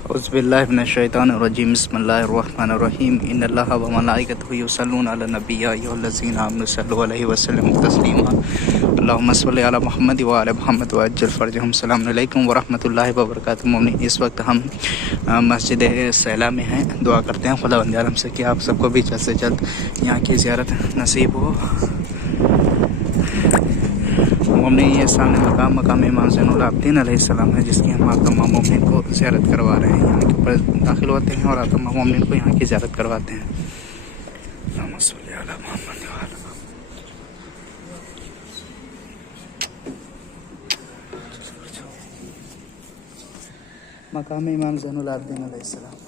औज़ुबिल्लाहि मिनश्शैतानिर्रजीम बिस्मिल्लाहिर्रहमानिर्रहीम इन्नल्लाहा व मलाइकतहु युसल्लूना अलन नबी या अय्युहल्लज़ीना आमनु सल्लु अलैहि व सल्लिमू तस्लीमा अल्लाहुम्मा सल्लि अला मुहम्मद व आला मुहम्मद व अज्जिल फरजहुम। अस्सलामु अलैकुम व रहमतुल्लाहि व बरकातुहू। मोमिनीन, इस वक्त हम मस्जिद सहला में हैं। दुआ करते हैं खुदावंद आलम से कि आप सबको भी जल्द से जल्द यहाँ की ज़ियारत नसीब हो। मोमनीन, ये सामने मकाम इमाम ज़ैनुल आबिदीन अलैहिस्सलाम है, जिसकी हम तमाम मोमनीन को ज़ियारत करवा रहे हैं। यहाँ के ऊपर दाखिल होते हैं और तमाम मोमनीन को यहाँ की ज़ियारत करवाते हैं। मकाम इमाम ज़ैनुल आबिदीन अलैहिस्सलाम।